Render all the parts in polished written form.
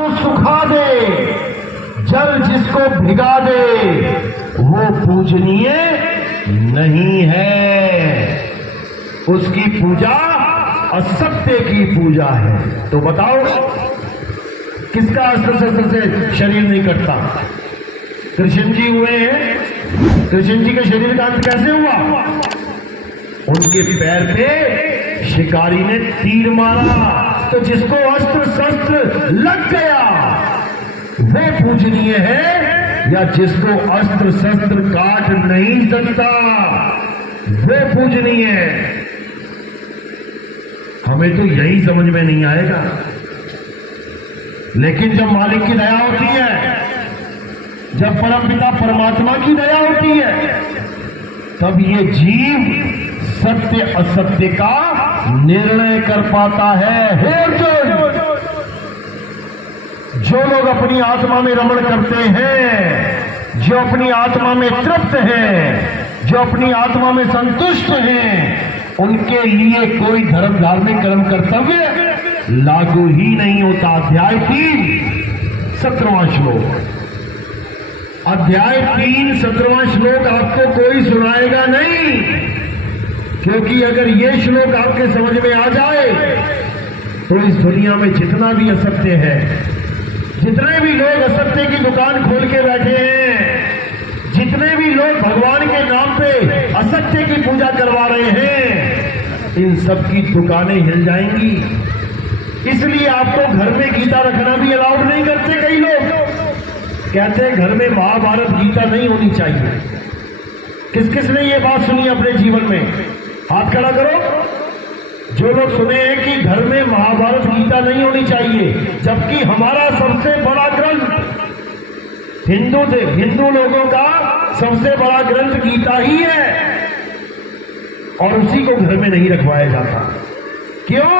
तो सुखा दे, जल जिसको भिगा दे वो पूजनीय नहीं है। उसकी पूजा असत्य की पूजा है। तो बताओ किसका अस्त्र शस्त्र से शरीर नहीं कटता? कृष्ण जी हुए हैं। कृष्ण जी के शरीर का अंत कैसे हुआ? उनके पैर पे शिकारी ने तीर मारा। तो जिसको अस्त्र शस्त्र लग गया वो पूजनीय है, या जिसको अस्त्र शस्त्र काट नहीं सकता वो पूजनीय है? हमें तो यही समझ में नहीं आएगा। लेकिन जब मालिक की दया होती है, जब परमपिता परमात्मा की दया होती है, तब ये जीव सत्य असत्य का निर्णय कर पाता है। हे अर्जुन, जो लोग अपनी आत्मा में रमण करते हैं, जो अपनी आत्मा में तृप्त हैं, जो अपनी आत्मा में संतुष्ट हैं, उनके लिए कोई धर्म धार्मिक कर्म कर्तव्य लागू ही नहीं होता। अध्याय 3 17वां श्लोक। अध्याय 3 17वां श्लोक आपको कोई सुनाएगा नहीं, क्योंकि अगर ये श्लोक आपके समझ में आ जाए तो इस दुनिया में जितना भी असत्य है, जितने भी लोग असत्य की दुकान खोल के बैठे हैं, जितने भी लोग भगवान के नाम पे असत्य की पूजा करवा रहे हैं, इन सब की दुकानें हिल जाएंगी। इसलिए आपको घर में गीता रखना भी अलाउड नहीं करते। कई लोग कहते हैं घर में महाभारत गीता नहीं होनी चाहिए। किस किस ने ये बात सुनी अपने जीवन में? हाथ खड़ा करो। जो लोग सुने हैं कि घर में महाभारत गीता नहीं होनी चाहिए, जबकि हमारा सबसे बड़ा ग्रंथ हिंदू लोगों का सबसे बड़ा ग्रंथ गीता ही है, और उसी को घर में नहीं रखवाया जाता। क्यों?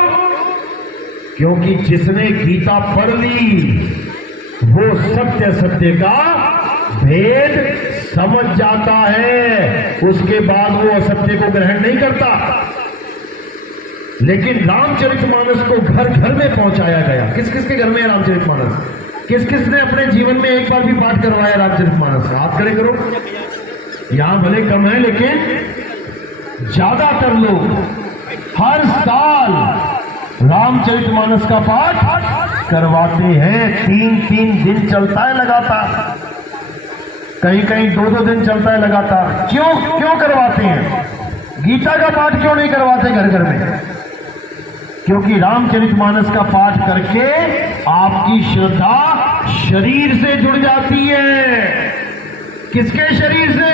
क्योंकि जिसने गीता पढ़ ली वो सत्य सत्य का भेद समझ जाता है, उसके बाद वो असत्य को ग्रहण नहीं करता। लेकिन रामचरितमानस को घर घर में पहुंचाया गया। किस किस के घर में है रामचरितमानस? किस किस ने अपने जीवन में एक बार भी पाठ करवाया रामचरितमानस? हाथ खड़े करो। यहां भले कम है, लेकिन ज्यादातर लोग हर साल रामचरितमानस का पाठ करवाते हैं। 3-3 दिन चलता है लगातार, कहीं कहीं 2-2 दिन चलता है लगातार। क्यों करवाते हैं? गीता का पाठ क्यों नहीं करवाते घर घर में? क्योंकि रामचरितमानस का पाठ करके आपकी श्रद्धा शरीर से जुड़ जाती है। किसके शरीर से?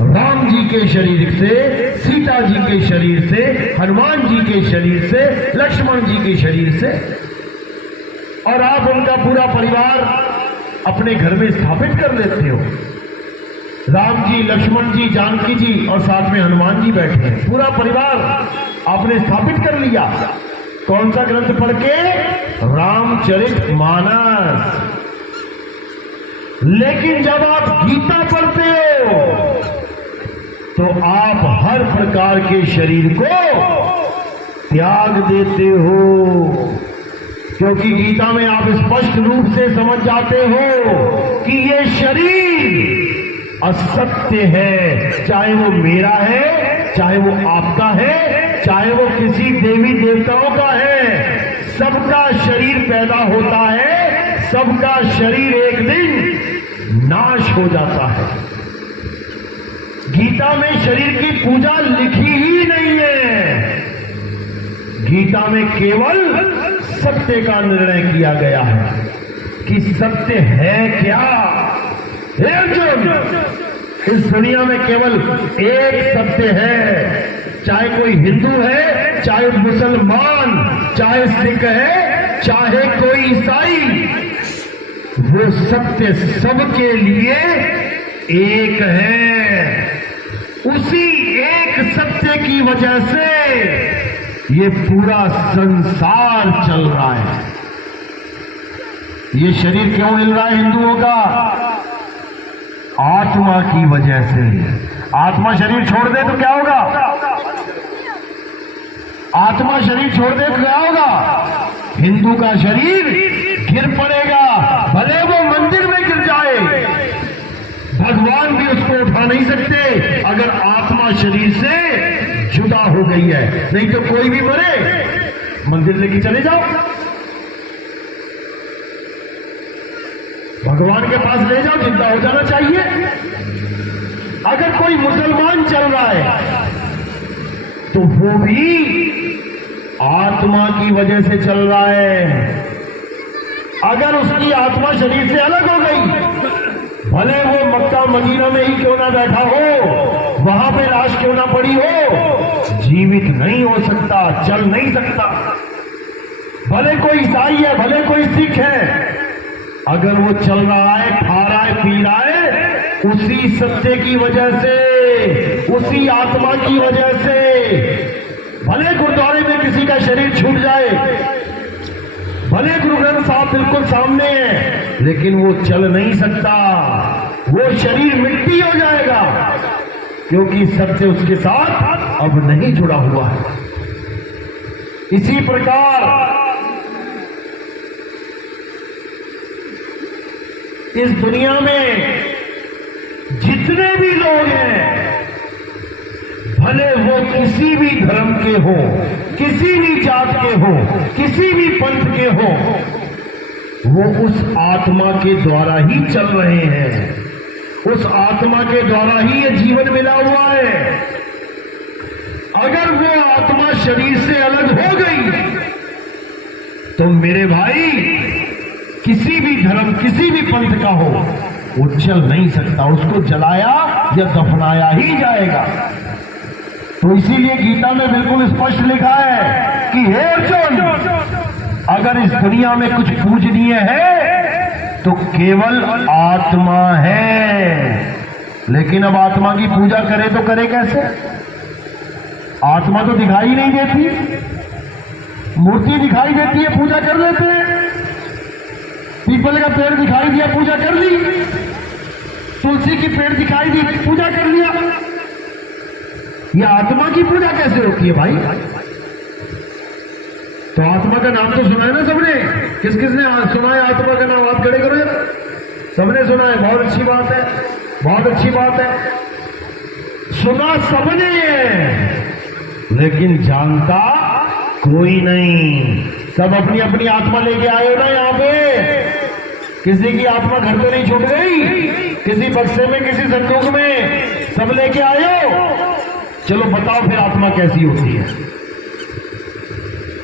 राम जी के शरीर से, सीता जी के शरीर से, हनुमान जी के शरीर से, लक्ष्मण जी के शरीर से, और आप उनका पूरा परिवार अपने घर में स्थापित कर लेते हो। राम जी, लक्ष्मण जी, जानकी जी और साथ में हनुमान जी बैठे हैं। पूरा परिवार आपने स्थापित कर लिया। कौन सा ग्रंथ पढ़ के? रामचरितमानस। लेकिन जब आप गीता पढ़ते हो तो आप हर प्रकार के शरीर को त्याग देते हो, क्योंकि गीता में आप स्पष्ट रूप से समझ जाते हो कि ये शरीर असत्य है। चाहे वो मेरा है, चाहे वो आपका है, चाहे वो किसी देवी देवताओं का है, सबका शरीर पैदा होता है, सबका शरीर एक दिन नाश हो जाता है। गीता में शरीर की पूजा लिखी ही नहीं है। गीता में केवल सत्य का निर्णय किया गया है कि सत्य है क्या। हे अर्जुन, इस दुनिया में केवल एक सत्य है। चाहे कोई हिंदू है, चाहे मुसलमान, चाहे सिख है, चाहे कोई ईसाई, वो सत्य सबके लिए एक है। उसी एक सत्य की वजह से ये पूरा संसार चल रहा है। ये शरीर क्यों मिल रहा है हिंदुओं का? आत्मा की वजह से। आत्मा शरीर छोड़ दे तो क्या होगा? आत्मा शरीर छोड़ दे तो क्या होगा? हिंदू का शरीर गिर पड़े। है। नहीं तो कोई भी मरे, मंदिर लेके चले जाओ, भगवान के पास ले जाओ, जिंदा हो जाना चाहिए। अगर कोई मुसलमान चल रहा है तो वो भी आत्मा की वजह से चल रहा है। अगर उसकी आत्मा शरीर से अलग हो गई, भले वो मक्का मदीना में ही क्यों ना बैठा हो, वहां पे लाश क्यों ना पड़ी हो, जीवित नहीं हो सकता, चल नहीं सकता। भले कोई ईसाई है, भले कोई सिख है, अगर वो चल रहा है, खा रहा है, पी रहा है, उसी सत्य की वजह से, उसी आत्मा की वजह से। भले गुरुद्वारे में किसी का शरीर छूट जाए, भले गुरु ग्रंथ साहब बिल्कुल सामने है, लेकिन वो चल नहीं सकता, वो शरीर मिट्टी हो जाएगा, क्योंकि सत्य उसके साथ अब नहीं जुड़ा हुआ है। इसी प्रकार इस दुनिया में जितने भी लोग हैं, भले वो किसी भी धर्म के हो, किसी भी जात के हो, किसी भी पंथ के हो, वो उस आत्मा के द्वारा ही चल रहे हैं, उस आत्मा के द्वारा ही ये जीवन मिला हुआ है। अगर वो आत्मा शरीर से अलग हो गई तो मेरे भाई, किसी भी धर्म, किसी भी पंथ का हो, वो चल नहीं सकता, उसको जलाया या दफनाया ही जाएगा। तो इसीलिए गीता में बिल्कुल स्पष्ट लिखा है कि हे अर्जुन, अगर इस दुनिया में कुछ पूजनीय है तो केवल आत्मा है। लेकिन अब आत्मा की पूजा करे तो करे कैसे? आत्मा तो दिखाई नहीं देती, मूर्ति दिखाई देती है, पूजा कर लेते हैं। पीपल का पेड़ दिखाई दिया, पूजा कर ली। तुलसी की पेड़ दिखाई दी, पूजा कर लिया। ये आत्मा की पूजा कैसे होती है भाई? तो आत्मा का नाम तो सुना है ना सबने? किस किसने सुना है आत्मा का नाम? आप खड़े करो यार। सबने सुना है, बहुत अच्छी बात है, बहुत अच्छी बात है। सुना सबने है, लेकिन जानता कोई नहीं। सब अपनी अपनी आत्मा लेके आए हो ना यहाँ पे। किसी की आत्मा घर तो नहीं छूट गई, किसी बक्से में, किसी संदूक में, सब लेके आए हो। चलो बताओ फिर आत्मा कैसी होती है?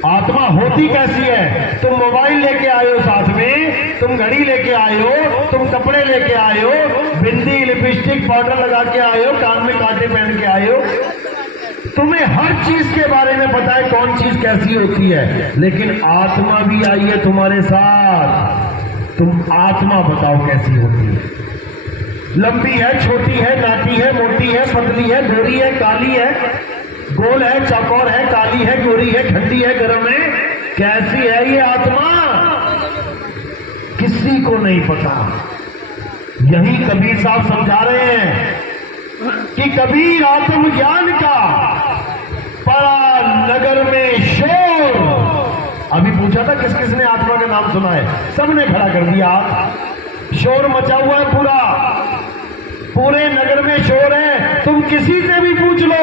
आत्मा होती कैसी है? तुम मोबाइल लेके आए हो साथ में, तुम घड़ी लेके आए हो, तुम कपड़े लेके आए हो, बिंदी, लिपस्टिक, पाउडर लगा के आए हो, कान में कांटे पहन के आए हो। तुम्हें हर चीज के बारे में पता है कौन चीज कैसी होती है, लेकिन आत्मा भी आई है तुम्हारे साथ। तुम आत्मा बताओ कैसी होती है? लंबी है, छोटी है, नाटी है, मोटी है, पतली है, गोरी है, काली है, गोल है, चौकोर है, काली है, गोरी है, ठंडी है, गर्म है, कैसी है ये आत्मा? किसी को नहीं पता। यही कबीर साहब समझा रहे हैं कि कबीर आत्मज्ञान का पड़ा नगर में शोर। अभी पूछा था किस किसने आत्मा का नाम सुना है? सबने खड़ा कर दिया। शोर मचा हुआ है पूरा, पूरे नगर में शोर है। तुम किसी से भी पूछ लो,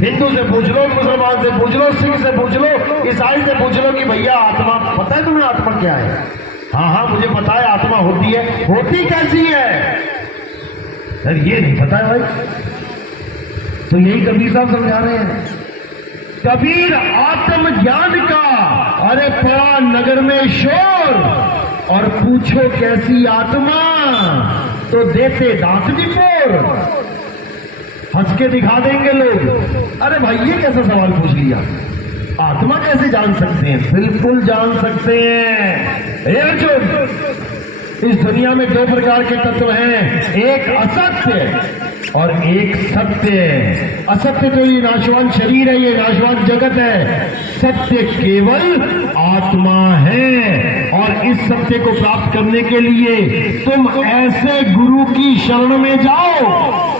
हिंदू से पूछ लो, मुसलमान से पूछ लो, सिख से पूछ लो, ईसाई से पूछ लो कि भैया आत्मा पता है तुम्हें? आत्मा क्या है? हाँ हाँ मुझे पता है आत्मा होती है। होती कैसी है? यार ये नहीं पता है भाई। तो यही कबीर साहब समझा रहे हैं। कबीर आत्मज्ञान का अरे पड़ा नगर में शोर, और पूछो कैसी आत्मा, तो देते दांत निपोर। हंस के दिखा देंगे लोग। अरे भाई ये कैसा सवाल पूछ लिया? आत्मा कैसे जान सकते हैं? बिल्कुल जान सकते हैं। हे अर्जुन, इस दुनिया में दो प्रकार के तत्व हैं, एक असत्य और एक सत्य। असत्य तो ये नाशवान शरीर है, ये नाशवान जगत है। सत्य केवल आत्मा है, और इस सत्य को प्राप्त करने के लिए तुम ऐसे गुरु की शरण में जाओ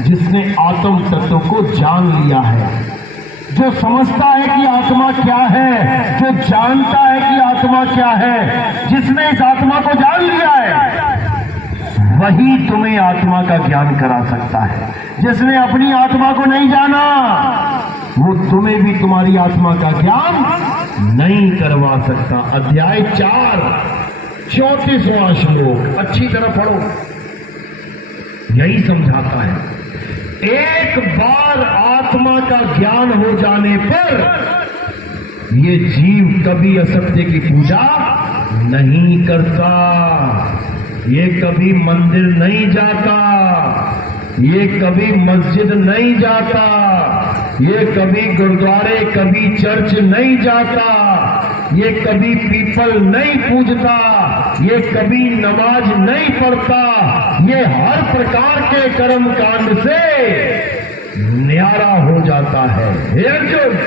जिसने आत्म तत्व को जान लिया है, जो समझता है कि आत्मा क्या है, जो जानता है कि आत्मा क्या है। जिसने इस आत्मा को जान लिया है वही तुम्हें आत्मा का ज्ञान करा सकता है। जिसने अपनी आत्मा को नहीं जाना वो तुम्हें भी तुम्हारी आत्मा का ज्ञान नहीं करवा सकता। अध्याय 4 34वां श्लोक अच्छी तरह पढ़ो, यही समझाता है। एक बार आत्मा का ज्ञान हो जाने पर ये जीव कभी असत्य की पूजा नहीं करता, ये कभी मंदिर नहीं जाता, ये कभी मस्जिद नहीं जाता, ये कभी गुरुद्वारे कभी चर्च नहीं जाता, ये कभी पीपल नहीं पूजता, ये कभी नमाज नहीं पढ़ता, ये हर प्रकार के कर्म कांड से न्यारा हो जाता है। हे अर्जुन,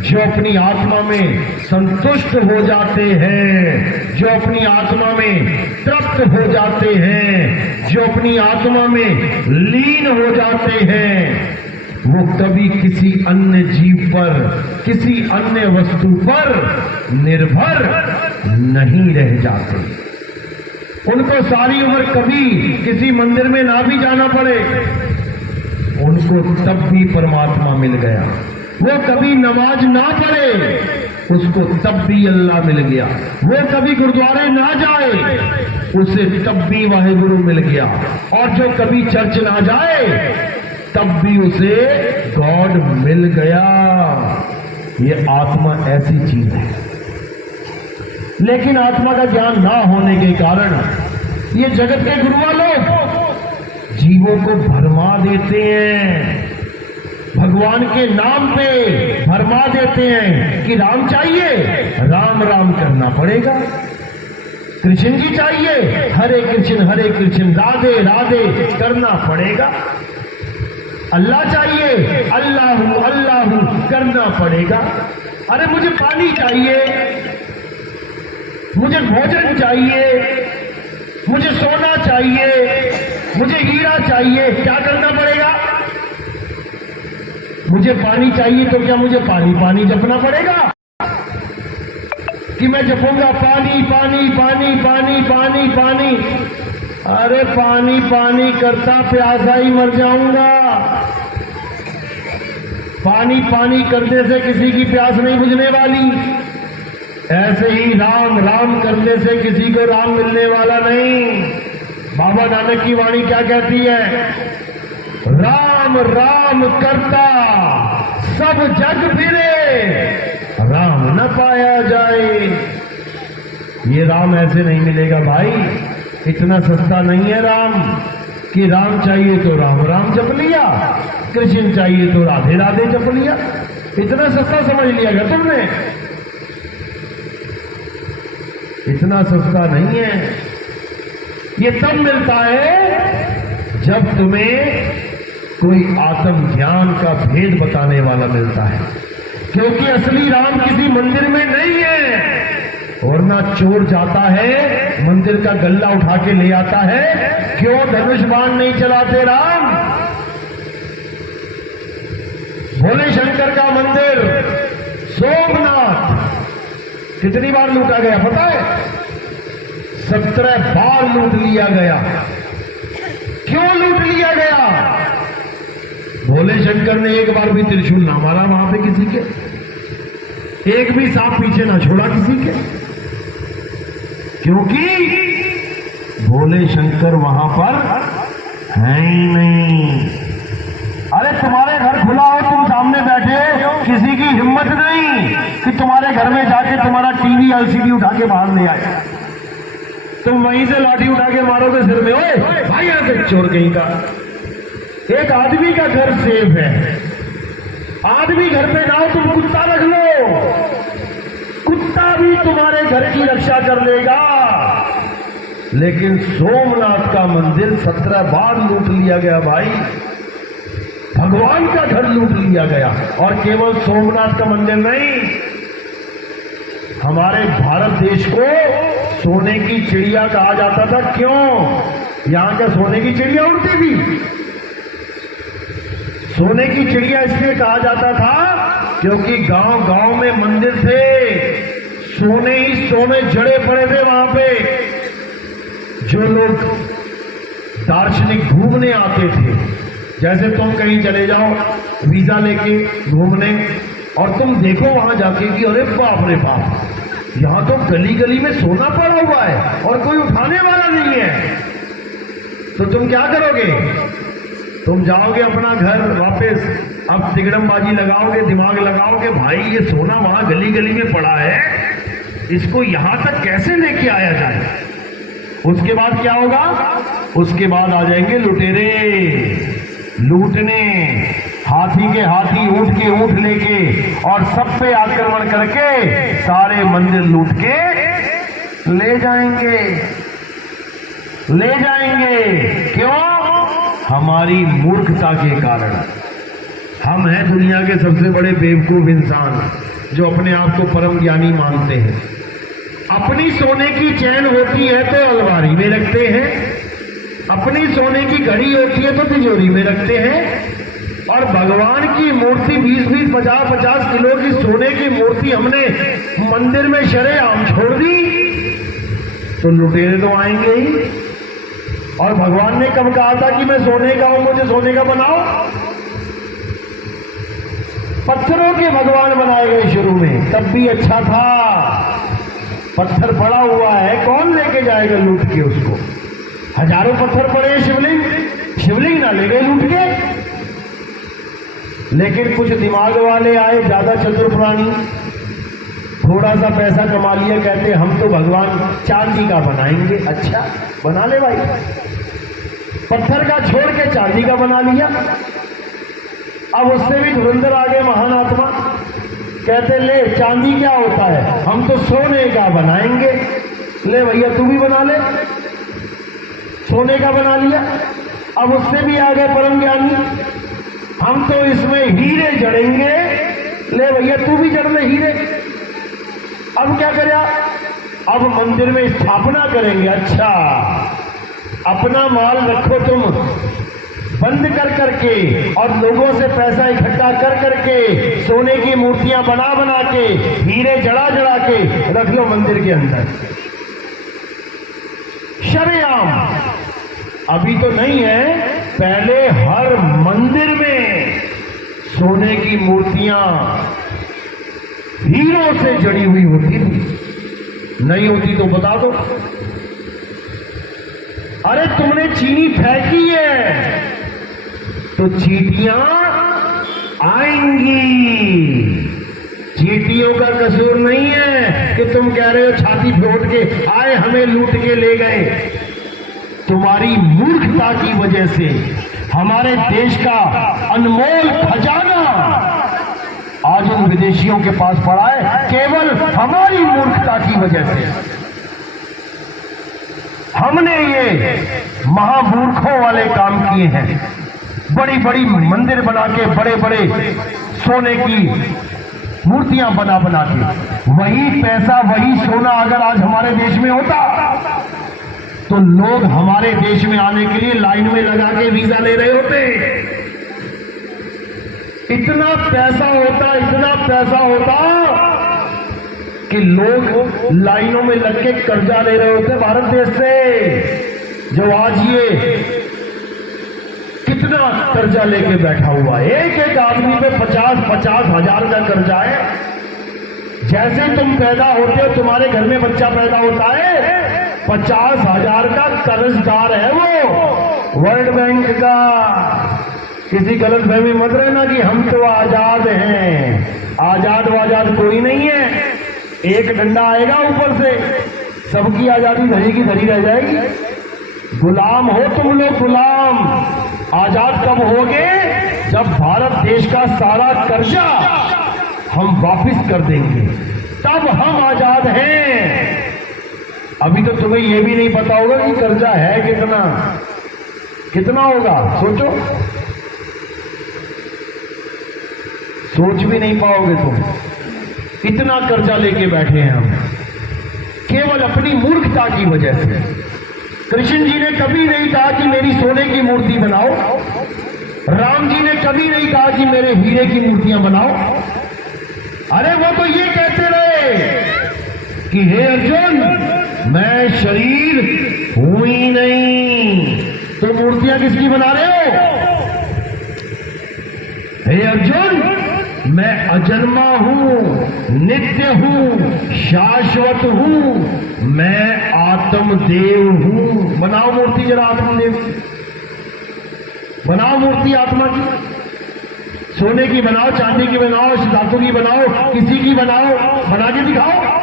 जो अपनी आत्मा में संतुष्ट हो जाते हैं, जो अपनी आत्मा में तृप्त हो जाते हैं, जो अपनी आत्मा में लीन हो जाते हैं, वो कभी किसी अन्य जीव पर, किसी अन्य वस्तु पर निर्भर नहीं रह जाते। उनको सारी उम्र कभी किसी मंदिर में ना भी जाना पड़े, उनको तब भी परमात्मा मिल गया। वो कभी नमाज ना पढ़े, उसको तब भी अल्लाह मिल गया। वो कभी गुरुद्वारे ना जाए, उसे तब भी वाहेगुरु मिल गया। और जो कभी चर्च ना जाए, तब भी उसे गॉड मिल गया। ये आत्मा ऐसी चीज है। लेकिन आत्मा का ज्ञान ना होने के कारण ये जगत के गुरुआ लोग जीवों को भरमा देते हैं, भगवान के नाम पे भरमा देते हैं कि राम चाहिए, राम राम करना पड़ेगा। कृष्ण जी चाहिए, हरे कृष्ण राधे राधे करना पड़ेगा। अल्लाह चाहिए, अल्लाह करना पड़ेगा। अरे मुझे पानी चाहिए, मुझे भोजन चाहिए, मुझे सोना चाहिए, मुझे हीरा चाहिए, क्या करना पड़ेगा? मुझे पानी चाहिए तो क्या मुझे पानी जपना पड़ेगा कि मैं जपूंगा पानी पानी पानी पानी पानी पानी? अरे पानी करता प्यासा ही मर जाऊंगा। पानी करने से किसी की प्यास नहीं बुझने वाली। ऐसे ही राम करने से किसी को राम मिलने वाला नहीं। बाबा नानक की वाणी क्या कहती है? राम करता सब जग फिरे, राम न पाया जाए। ये राम ऐसे नहीं मिलेगा भाई, इतना सस्ता नहीं है राम कि राम चाहिए तो राम जप लिया, कृष्ण चाहिए तो राधे राधे जप लिया। इतना सस्ता समझ लिया क्या तुमने? इतना सस्ता नहीं है। ये तब मिलता है जब तुम्हें कोई आत्म ज्ञान का भेद बताने वाला मिलता है। क्योंकि असली राम किसी मंदिर में नहीं है। और ना चोर जाता है मंदिर का गल्ला उठा के ले आता है। क्यों धनुष बाण नहीं चलाते राम? भोले शंकर का मंदिर सोमनाथ कितनी बार लूटा गया पता है? 17 बार लूट लिया गया। क्यों लूट लिया गया? भोले शंकर ने एक बार भी त्रिशूल ना मारा वहां पे किसी के, एक भी सांप पीछे ना छोड़ा किसी के, क्योंकि भोले शंकर वहां पर है ही नहीं। अरे तुम्हारे घर खुला हो, तुम सामने बैठे, किसी की हिम्मत नहीं कि तुम्हारे घर में जाके तुम्हारा टीवी एलसीडी उठा के बाहर ले आए। तुम वहीं से लाठी उठा के मारोगे सिर में, ओए भाई यहां से चोर कहीं का। एक आदमी का घर सेफ है। आदमी घर पे ना हो, तुम कुत्ता रख लो, कुत्ता भी तुम्हारे घर की रक्षा कर लेगा। लेकिन सोमनाथ का मंदिर 17 बार लूट लिया गया भाई। भगवान का घर लूट लिया गया। और केवल सोमनाथ का मंदिर नहीं, हमारे भारत देश को सोने की चिड़िया कहा जाता था। क्यों? यहां का सोने की चिड़िया उड़ती थी। सोने की चिड़िया इसलिए कहा जाता था क्योंकि गांव गांव में मंदिर थे, सोने ही सोने जड़े पड़े थे वहां पे। जो लोग दार्शनिक घूमने आते थे, जैसे तुम कहीं चले जाओ, वीजा लेके घूमने, और तुम देखो वहां जाके कि अरे बाप रे बाप, यहां तो गली गली में सोना पड़ा हुआ है और कोई उठाने वाला नहीं है, तो तुम क्या करोगे? तुम जाओगे अपना घर वापस, अब तिगड़मबाजी लगाओगे, दिमाग लगाओगे, भाई ये सोना वहां गली गली में पड़ा है, इसको यहां तक कैसे लेके आया जाए। उसके बाद क्या होगा? उसके बाद आ जाएंगे लुटेरे लूटने, हाथी के हाथी, ऊंट के ऊंट लेके, और सब पे आक्रमण करके सारे मंदिर लूट के ले जाएंगे, ले जाएंगे। क्यों? हमारी मूर्खता के कारण। हम हैं दुनिया के सबसे बड़े बेवकूफ इंसान जो अपने आप को परम ज्ञानी मानते हैं। अपनी सोने की चैन होती है तो अलमारी में रखते हैं, अपनी सोने की घड़ी होती है तो तिजोरी में रखते हैं, और भगवान की मूर्ति 20-20, 50-50 किलो की सोने की मूर्ति हमने मंदिर में शरेआम छोड़ दी, तो लुटेरे तो आएंगे ही। और भगवान ने कब कहा था कि मैं सोने का हूं, मुझे सोने का बनाओ? पत्थरों के भगवान बनाए गए शुरू में, तब भी अच्छा था। पत्थर पड़ा हुआ है, कौन लेके जाएगा लूट के उसको? हजारों पत्थर पड़े, शिवलिंग, शिवलिंग ना ले गए लूट के। लेकिन कुछ दिमाग वाले आए, ज्यादा चतुर प्राणी, थोड़ा सा पैसा कमा लिया, कहते हम तो भगवान चांदी का बनाएंगे। अच्छा, बना ले भाई, पत्थर का छोड़ के चांदी का बना लिया। अब उससे भी धुरंधर आ गए महान आत्मा, कहते ले चांदी क्या होता है, हम तो सोने का बनाएंगे। ले भैया तू भी बना ले, सोने का बना लिया। अब उससे भी आ गए परम ज्ञानी, हम तो इसमें हीरे जड़ेंगे। ले भैया तू भी जड़ ले हीरे। अब क्या करें? अब मंदिर में स्थापना करेंगे। अच्छा, अपना माल रखो तुम बंद कर करके, और लोगों से पैसा इकट्ठा कर करके सोने की मूर्तियां बना बना के, हीरे जड़ा जड़ा के रख लो मंदिर के अंदर शरेआम। अभी तो नहीं है, पहले हर मंदिर में सोने की मूर्तियां हीरों से जड़ी हुई होती थी। नहीं होती तो बता दो। अरे तुमने चीनी फेंकी है तो चींटियां आएंगी। चींटियों का कसूर नहीं है कि तुम कह रहे हो छाती फोड़ के आए, हमें लूट के ले गए। तुम्हारी मूर्खता की वजह से हमारे देश का अनमोल खजाना आज उन विदेशियों के पास पड़ा है, केवल हमारी मूर्खता की वजह से। हमने ये महामूर्खों वाले काम किए हैं, बड़ी बड़ी मंदिर बना के, बड़े बड़े सोने की मूर्तियां बना बना के। वही पैसा, वही सोना अगर आज हमारे देश में होता तो लोग हमारे देश में आने के लिए लाइन में लगा के वीजा ले रहे होते। इतना पैसा होता, इतना पैसा होता कि लोग लाइनों में लग के कर्जा ले रहे होते भारत देश से। जो आज ये कितना कर्जा लेके बैठा हुआ है, एक एक आदमी पे 50-50 हजार का कर्जा है। जैसे तुम पैदा होते हो, तुम्हारे घर में बच्चा पैदा होता है, 50 हजार का कर्जदार है वो वर्ल्ड बैंक का। किसी गलत फहमी मत रहना कि हम तो आजाद हैं। आजाद वाजाद कोई नहीं है। एक डंडा आएगा ऊपर से, सबकी आजादी धरी की धरी रह जाएगी। गुलाम हो तुम लोग, गुलाम। आजाद कब होगे? जब भारत देश का सारा कर्जा हम वापिस कर देंगे, तब हम आजाद हैं। अभी तो तुम्हें यह भी नहीं पता होगा कि कर्जा है कितना, कितना होगा। सोचो, सोच भी नहीं पाओगे तुम। इतना कर्जा लेके बैठे हैं हम, केवल अपनी मूर्खता की वजह से। कृष्ण जी ने कभी नहीं कहा कि मेरी सोने की मूर्ति बनाओ। राम जी ने कभी नहीं कहा कि मेरे हीरे की मूर्तियां बनाओ। अरे वो तो ये कहते रहे कि हे अर्जुन, मैं शरीर हूं ही नहीं। तो मूर्तियां किसकी बना रहे हो? हे अर्जुन, मैं अजन्मा हूं, नित्य हूं, शाश्वत हूं, मैं आत्मदेव हूं। बनाओ मूर्ति जरा आत्मदेव की, बनाओ मूर्ति आत्मा की, सोने की बनाओ, चांदी की बनाओ, धातु की बनाओ, किसी की बनाओ, बना के दिखाओ।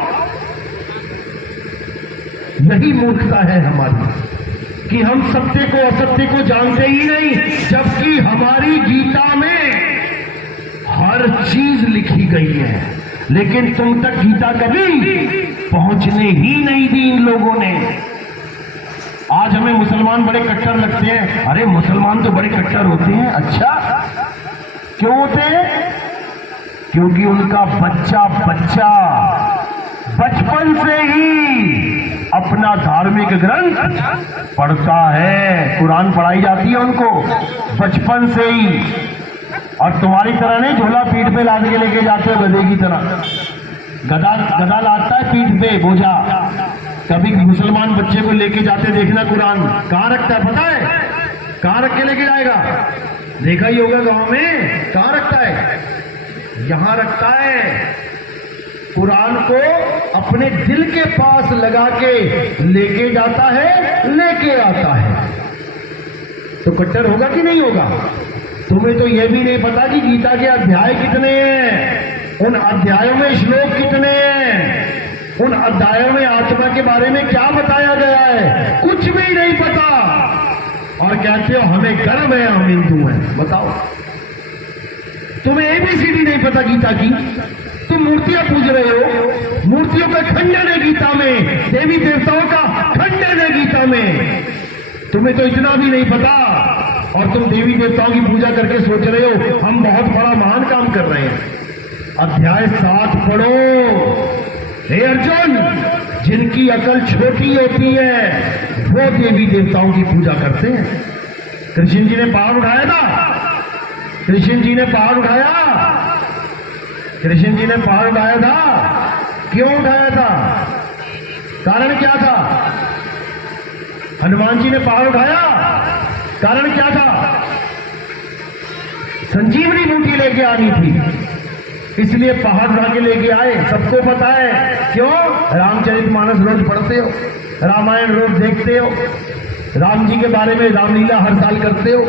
यही मूर्खता है हमारी कि हम सत्य को असत्य को जानते ही नहीं, जबकि हमारी गीता में हर चीज लिखी गई है, लेकिन तुम तक गीता कभी पहुंचने ही नहीं दी इन लोगों ने। आज हमें मुसलमान बड़े कट्टर लगते हैं। अरे मुसलमान तो बड़े कट्टर होते हैं। अच्छा, क्यों होते हैं? क्योंकि उनका बच्चा बचपन से ही अपना धार्मिक ग्रंथ पढ़ता है, कुरान पढ़ाई जाती है उनको बचपन से ही। और तुम्हारी तरह नहीं झोला पीठ पे लाद के लेके जाते हो गधे की तरह। गधा लादता है पीठ पे बोझा। कभी मुसलमान बच्चे को लेके जाते देखना, कुरान कहां रखता है पता है? कहां रख के लेके जाएगा? देखा ही होगा गांव में। कहां रखता है? यहां रखता है। कुरान को अपने दिल के पास लगा के लेके जाता है, लेके आता है। तो कट्टर होगा कि नहीं होगा? तुम्हें तो यह भी नहीं पता कि गीता के अध्याय कितने हैं, उन अध्यायों में श्लोक कितने हैं, उन अध्यायों में आत्मा के बारे में क्या बताया गया है, कुछ भी नहीं पता। और कहते हो हमें गर्व है, हम हिंदू हैं। बताओ, तुम्हें एबीसीडी नहीं पता गीता की? तुम मूर्तियां पूज रहे हो। मूर्तियों का खंडन है गीता में, देवी देवताओं का खंडन है गीता में। तुम्हें तो इतना भी नहीं पता, और तुम देवी देवताओं की पूजा करके सोच रहे हो हम बहुत बड़ा महान काम कर रहे हैं। अध्याय 7 पढ़ो। हे अर्जुन, जिनकी अकल छोटी होती है वो देवी देवताओं की पूजा करते हैं। कृष्ण जी ने पहाड़ उठाया था, कृष्ण जी ने पहाड़ उठाया, कृष्ण जी ने पहाड़ उठाया था। क्यों उठाया था? कारण क्या था? हनुमान जी ने पहाड़ उठाया, कारण क्या था? संजीवनी बूटी लेके आनी थी, इसलिए पहाड़ उठा के लेके आए। सबको पता है क्यों? रामचरितमानस रोज पढ़ते हो, रामायण रोज देखते हो, राम जी के बारे में रामलीला हर साल करते हो।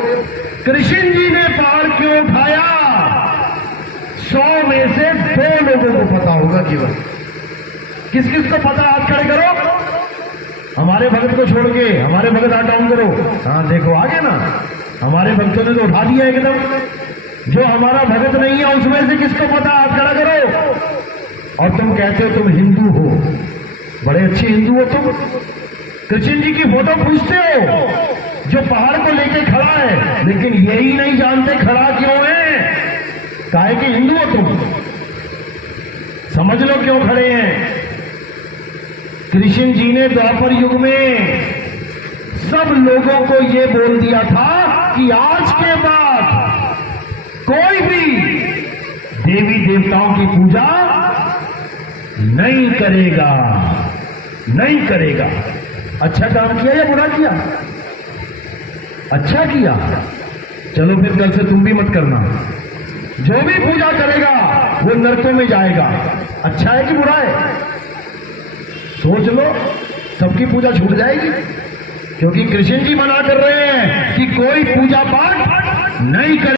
कृष्ण जी ने पहाड़ क्यों उठाया? 100 में से 2 लोगों को पता होगा केवल। किस किस को पता? हाथ खड़े करो। हमारे भगत को छोड़ के, हमारे भगत हाथ डाउन करो। हाँ देखो आगे ना, हमारे भक्तों ने तो उठा दिया एकदम। जो हमारा भगत नहीं है उसमें से किसको पता? हाथ खड़ा करो। और तुम कहते हो तुम हिंदू हो, बड़े अच्छे हिंदू हो तुम। कृष्ण जी की फोटो पूछते हो जो पहाड़ को लेके खड़ा है, लेकिन यही नहीं जानते खड़ा क्यों है। काहे के हिंदू हो तुम? समझ लो क्यों खड़े हैं। कृष्ण जी ने द्वापर युग में सब लोगों को यह बोल दिया था कि आज के बाद कोई भी देवी देवताओं की पूजा नहीं करेगा, नहीं करेगा। अच्छा काम किया या बुरा किया? अच्छा किया। चलो फिर कल से तुम भी मत करना। जो भी पूजा करेगा वो नरकों में जाएगा। अच्छा है कि बुरा है? सोच लो, सबकी पूजा छूट जाएगी, क्योंकि कृष्ण जी मना कर रहे हैं कि कोई पूजा पाठ नहीं करे।